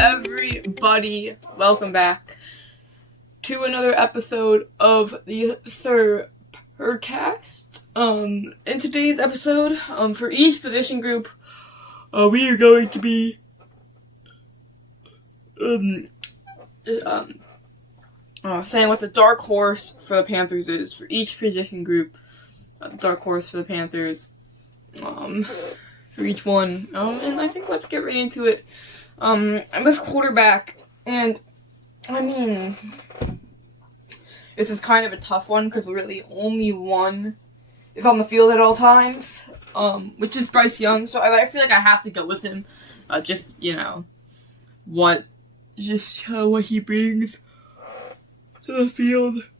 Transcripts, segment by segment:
everybody? Welcome back to another episode of the Sir Purrcast. In today's episode, for each position group, we are going to be saying what the dark horse for the Panthers is for each position group. Dark horse for the Panthers, for each one. And I think let's get right into it. I'm this quarterback, and I mean, this is kind of a tough one because really only one is on the field at all times, which is Bryce Young. So I feel like I have to go with him. What he brings to the field.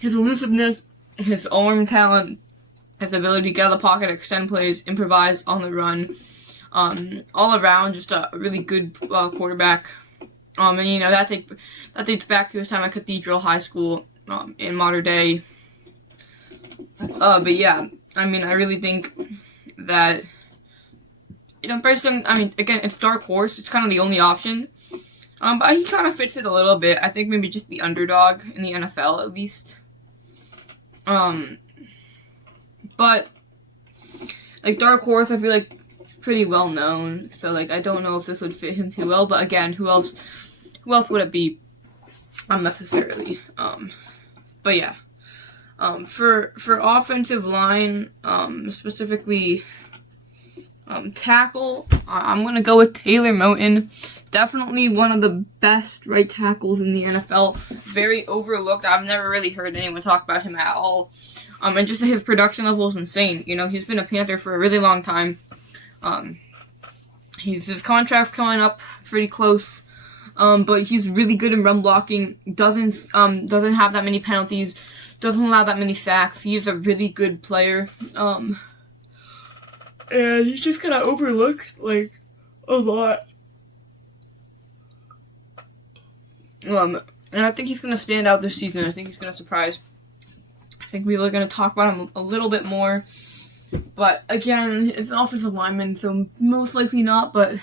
His elusiveness, his arm talent, his ability to get out of the pocket, extend plays, improvise on the run. All around, just a really good quarterback. And that dates back to his time at Cathedral High School in modern day. But yeah, I mean, I really think that Bryce Young, I mean, again, it's dark horse. It's kind of the only option. But he kind of fits it a little bit. I think maybe just the underdog in the NFL at least. But like dark horse, I feel like pretty well known, so I don't know if this would fit him too well, but again, who else would it be unnecessarily? But yeah, for offensive line, specifically tackle, I'm gonna go with Taylor Moton. Definitely one of the best right tackles in the NFL. Very overlooked. I've never really heard anyone talk about him at all. And just his production level is insane. He's been a Panther for a really long time. His contract's coming up pretty close, but he's really good in run blocking. Doesn't have that many penalties. Doesn't allow that many sacks. He's a really good player. And he's just kind of overlooked a lot. And I think he's gonna stand out this season. I think he's gonna surprise. I think we are gonna talk about him a little bit more. But again, it's an offensive lineman, so most likely not. But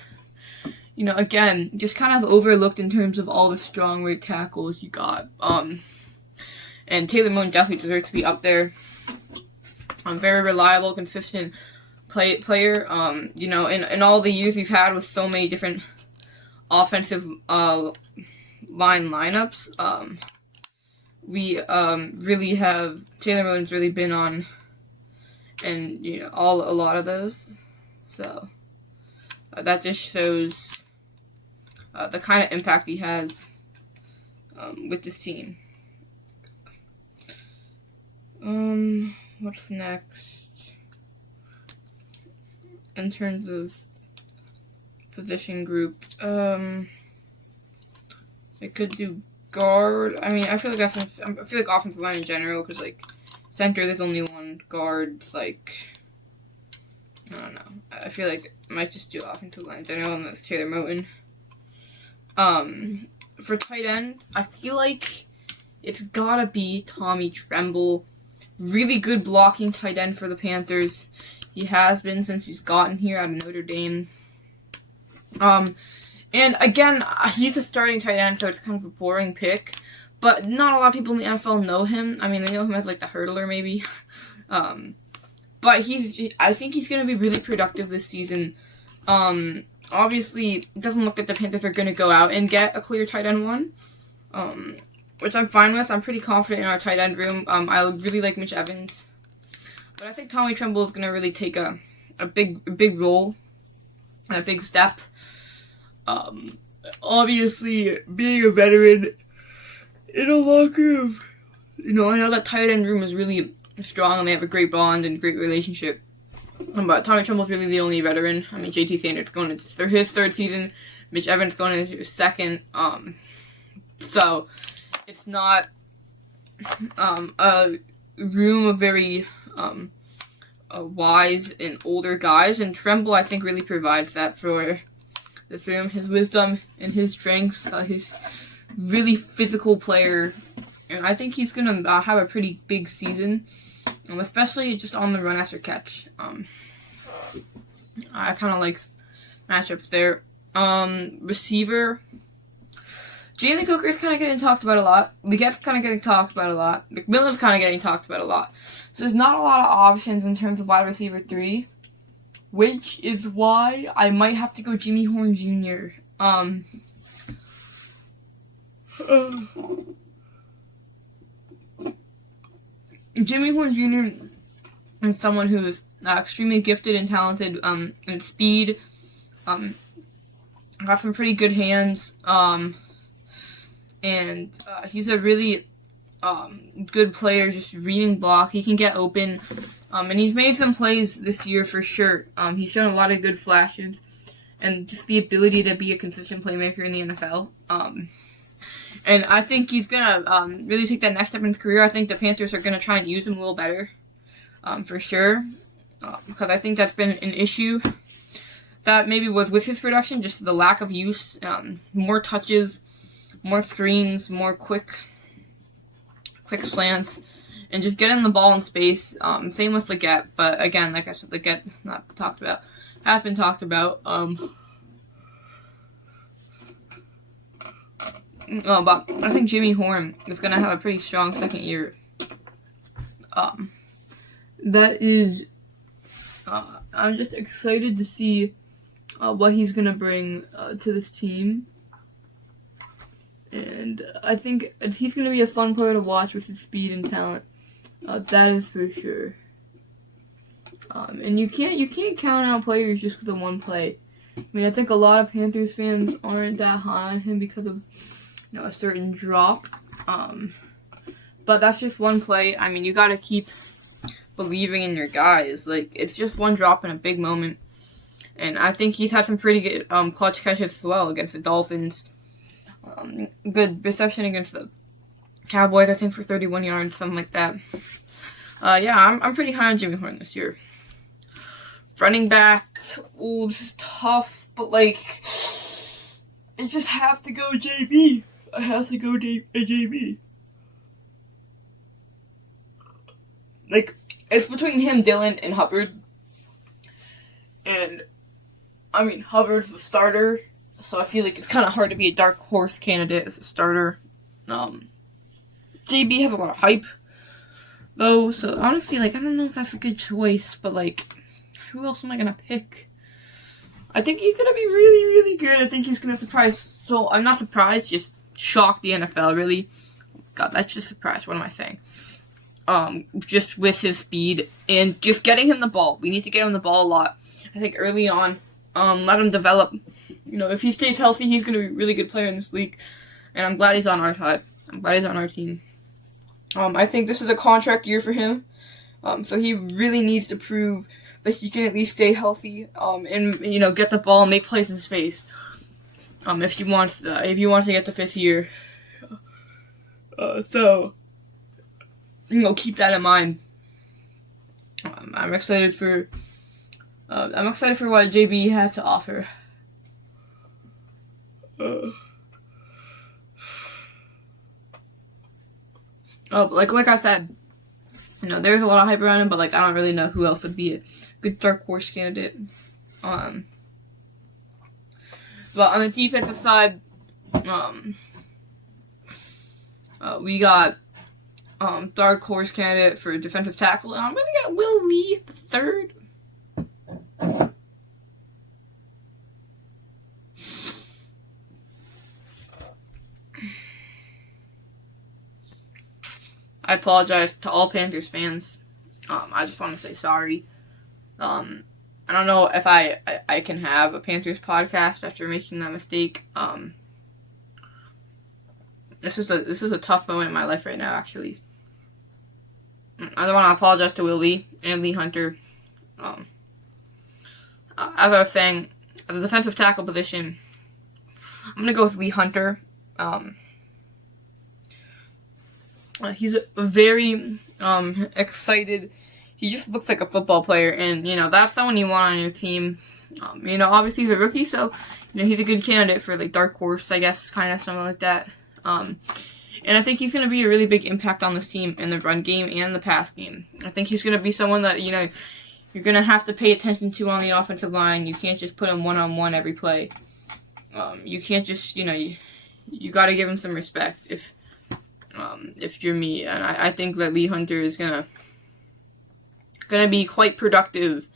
again, just kind of overlooked in terms of all the strong right tackles you got. And Taylor Moton definitely deserves to be up there. Very reliable, consistent player. In all the years we've had with so many different offensive line lineups, we really have Taylor Moton's really been on. And a lot of those, so that just shows the kind of impact he has with this team. What's next in terms of position group? I could do guard. I mean, I feel like offensive line in general, because center, there's only one. Guards, I don't know. I feel like I might just do offensive line in general, and that's Taylor Moton. For tight end, I feel like it's gotta be Tommy Tremble. Really good blocking tight end for the Panthers. He has been since he's gotten here out of Notre Dame. And again, he's a starting tight end, so it's kind of a boring pick. But not a lot of people in the NFL know him. I mean, they know him as the hurdler, maybe. But I think he's going to be really productive this season. Obviously, it doesn't look like the Panthers are going to go out and get a clear tight end one, which I'm fine with. I'm pretty confident in our tight end room. I really like Mitch Evans. But I think Tommy Tremble is going to really take a big role and a big step. Obviously, being a veteran in a locker room, I know that tight end room is really strong and they have a great bond and great relationship. But Tommy Tremble's really the only veteran. I mean, JT Sanders going into his third season, Mitch Evans going into his second. So it's not a room of very wise and older guys, and Tremble, I think, really provides that for this room. His wisdom and his strengths, his really physical player, and I think he's going to have a pretty big season, especially just on the run after catch. I kind of like matchups there. Receiver, Jalen Coker's kind of getting talked about a lot. Legette's kind of getting talked about a lot. McMillan's kind of getting talked about a lot. So there's not a lot of options in terms of wide receiver 3, which is why I might have to go Jimmy Horn Jr. Jimmy Horn Jr. is someone who is extremely gifted and talented in speed. Got some pretty good hands. And he's a really good player, just reading block. He can get open. And he's made some plays this year for sure. He's shown a lot of good flashes and just the ability to be a consistent playmaker in the NFL. And I think he's going to really take that next step in his career. I think the Panthers are going to try and use him a little better, for sure. Because I think that's been an issue that maybe was with his production, just the lack of use, more touches, more screens, more quick slants, and just getting the ball in space. Same with Legette, but again, like I said, Legette's not talked about, has been talked about. But I think Jimmy Horn is going to have a pretty strong second year. That is, I'm just excited to see what he's going to bring to this team. And I think he's going to be a fun player to watch with his speed and talent. That is for sure. And you can't count out players just with the one play. I mean, I think a lot of Panthers fans aren't that high on him because of a certain drop. But that's just one play. I mean, you got to keep believing in your guys. Like, it's just one drop in a big moment. And I think he's had some pretty good clutch catches as well against the Dolphins. Good reception against the Cowboys, I think, for 31 yards, something like that. Yeah, I'm pretty high on Jimmy Horn this year. Running back, this is tough, but, like, I just have to go JB. I have to go JB. Like, it's between him, Dillon, and Hubbard. And, I mean, Hubbard's the starter, so I feel like it's kind of hard to be a dark horse candidate as a starter. JB has a lot of hype, though, so honestly, like, I don't know if that's a good choice, but, like, who else am I gonna pick? I think he's gonna be really, really good. I think he's gonna surprise, so I'm not surprised, just shock the NFL, really. God, that's just a surprise, what am I saying? Just with his speed, and just getting him the ball. We need to get him the ball a lot. I think early on, let him develop. If he stays healthy, he's gonna be a really good player in this league, and I'm glad he's on our side. I'm glad he's on our team. I think this is a contract year for him, so he really needs to prove that he can at least stay healthy, and get the ball and make plays in space. If he wants to get the 5th year, so keep that in mind. I'm excited for what JB has to offer. Like I said, there's a lot of hype around him, but I don't really know who else would be a good dark horse candidate. But on the defensive side, we got dark horse candidate for defensive tackle, and I'm gonna get Will Lee III. I apologize to all Panthers fans. I just want to say sorry. I don't know if I can have a Panthers podcast after making that mistake. This is a tough moment in my life right now, actually. I want to apologize to Will Lee and Lee Hunter. As I was saying, at the defensive tackle position, I'm going to go with Lee Hunter. He's very excited. He just looks like a football player, and that's someone you want on your team. Obviously he's a rookie, so he's a good candidate for dark horse, I guess, kind of something like that. And I think he's going to be a really big impact on this team in the run game and the pass game. I think he's going to be someone that you're going to have to pay attention to on the offensive line. You can't just put him one-on-one every play. You can't just, you got to give him some respect if you're me. And I think that Lee Hunter is gonna be quite productive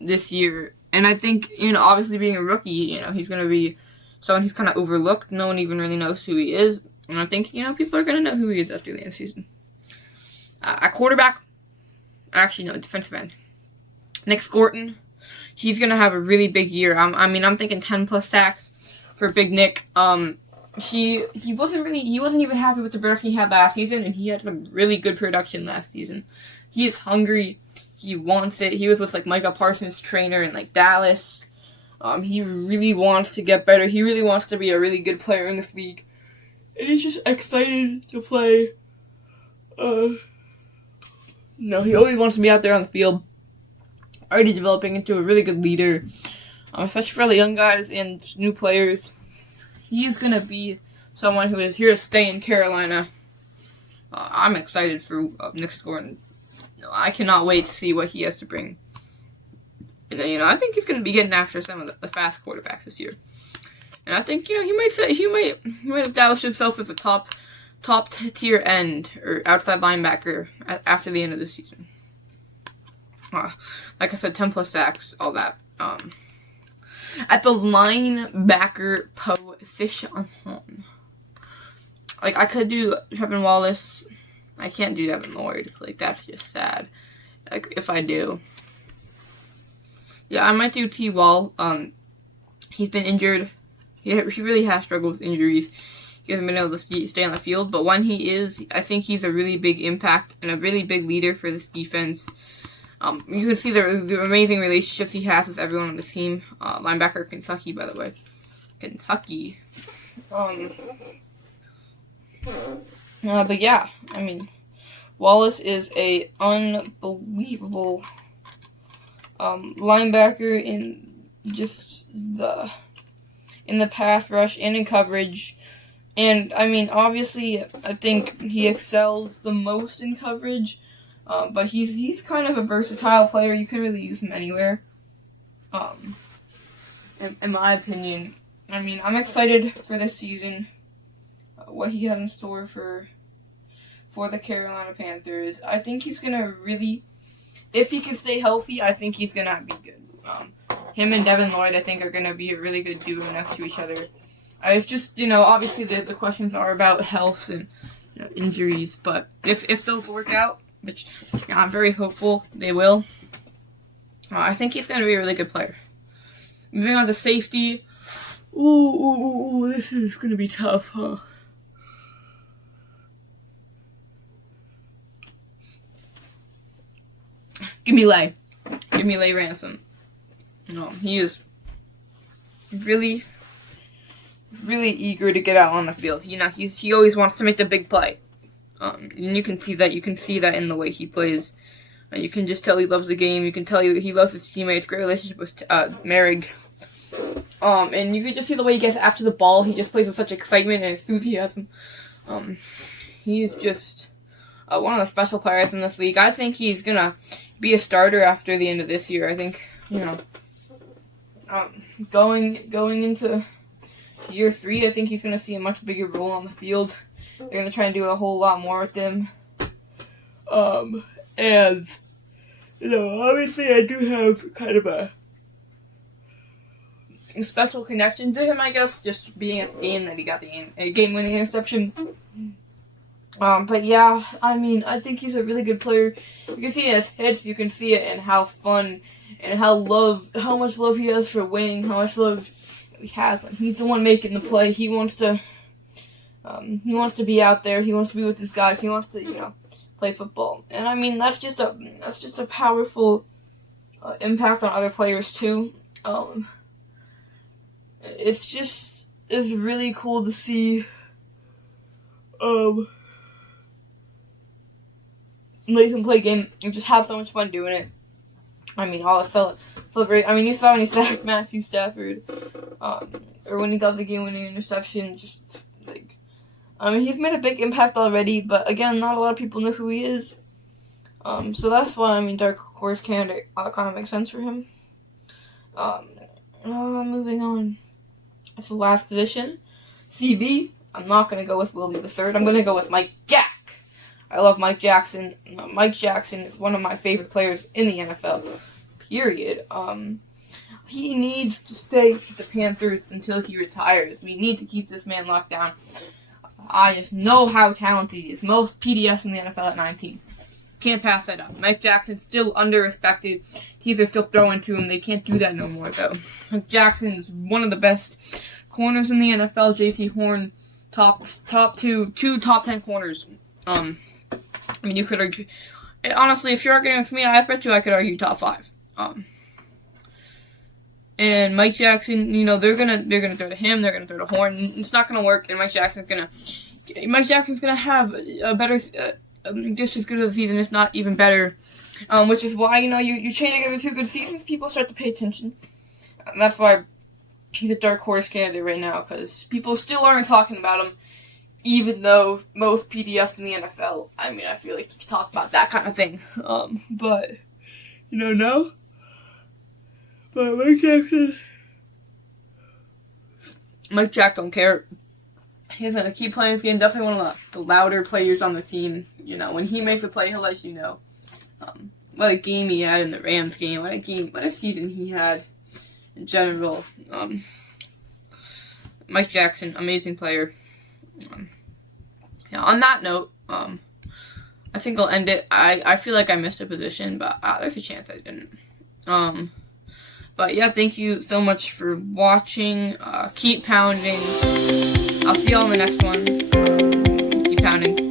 this year. And I think, obviously being a rookie, he's gonna be someone who's kind of overlooked. No one even really knows who he is. And I think, people are gonna know who he is after the end of the season. At quarterback, actually no, defensive end. Nick Scorton, he's gonna have a really big year. I'm thinking 10+ sacks for Big Nick. He wasn't even happy with the production he had last season, and he had some really good production last season. He is hungry. He wants it. He was with Micah Parsons' trainer in Dallas. He really wants to get better. He really wants to be a really good player in this league, and he's just excited to play. He always wants to be out there on the field, already developing into a really good leader, especially for the young guys and new players. He's going to be someone who is here to stay in Carolina. I'm excited for Nick Scorton. I cannot wait to see what he has to bring. And I think he's going to be getting after some of the fast quarterbacks this year. And I think he might establish himself as a top tier end or outside linebacker after the end of the season. Like I said, 10+ sacks, all that. At the linebacker position, I could do Trevin Wallace. I can't do Devin Lloyd. That's just sad. If I do, I might do T. Wall. He's been injured. He really has struggled with injuries. He hasn't been able to stay on the field. But when he is, I think he's a really big impact and a really big leader for this defense. You can see the amazing relationships he has with everyone on the team. Linebacker, Kentucky, by the way. Kentucky. But yeah, Wallace is a unbelievable linebacker in just in the pass rush and in coverage. And obviously, I think he excels the most in coverage. But he's kind of a versatile player. You can really use him anywhere. In my opinion. I'm excited for this season. What he has in store for the Carolina Panthers. I think he's gonna really, if he can stay healthy, I think he's gonna be good. Him and Devin Lloyd, I think, are gonna be a really good duo next to each other. It's just, obviously the questions are about health and injuries. But if those work out, which I'm very hopeful they will. I think he's going to be a really good player. Moving on to safety. Ooh, this is going to be tough, huh? Give me Lay Ransom. He is really, really eager to get out on the field. He always wants to make the big play. And you can see that. You can see that in the way he plays. You can just tell he loves the game. You can tell he loves his teammates. Great relationship with Merrick. And you can just see the way he gets after the ball. He just plays with such excitement and enthusiasm. He is just one of the special players in this league. I think he's gonna be a starter after the end of this year. I think going into year 3, I think he's gonna see a much bigger role on the field. They're going to try and do a whole lot more with him. And, obviously I do have kind of a special connection to him, I guess, just being at the game that he got the game-winning interception. But yeah, I think he's a really good player. You can see it in his hits, you can see it in how fun and how much love he has for winning, how much love he has when he's the one making the play. He wants to be out there. He wants to be with his guys. He wants to, play football. And that's just a powerful impact on other players too. It's really cool to see. Let him play a game and just have so much fun doing it. All the celebrate. You saw when he sacked Matthew Stafford, or when he got the game-winning interception. Just he's made a big impact already, but again, not a lot of people know who he is. So that's why, dark horse candidate kind of makes sense for him. Moving on. That's the last edition. CB. I'm not going to go with Willie III. I'm going to go with Mike Jack. I love Mike Jackson. Mike Jackson is one of my favorite players in the NFL. Period. He needs to stay with the Panthers until he retires. We need to keep this man locked down. I just know how talented he is. Most PDFs in the NFL at 19. Can't pass that up. Mike Jackson's still under-respected. Teams are still throwing to him. They can't do that no more, though. Mike Jackson is one of the best corners in the NFL. J.C. Horn, top 10 corners. You could argue. Honestly, if you're arguing with me, I bet you I could argue top 5. And Mike Jackson, they're gonna throw to him. They're gonna throw to Horn. It's not gonna work. And Mike Jackson's gonna have a better, just as good of a season, if not even better. Which is why you chain together 2 good seasons, people start to pay attention. And that's why he's a dark horse candidate right now, because people still aren't talking about him, even though most PDFs in the NFL. I feel like you can talk about that kind of thing. But no. But Mike Jack don't care. He's going to keep playing his game. Definitely one of the louder players on the team. When he makes a play, he'll let you know. What a game he had in the Rams game. What a season he had in general. Mike Jackson, amazing player. On that note, I think I'll end it. I feel like I missed a position, but there's a chance I didn't. But yeah, thank you so much for watching. Keep pounding. I'll see you all in the next one. Keep pounding.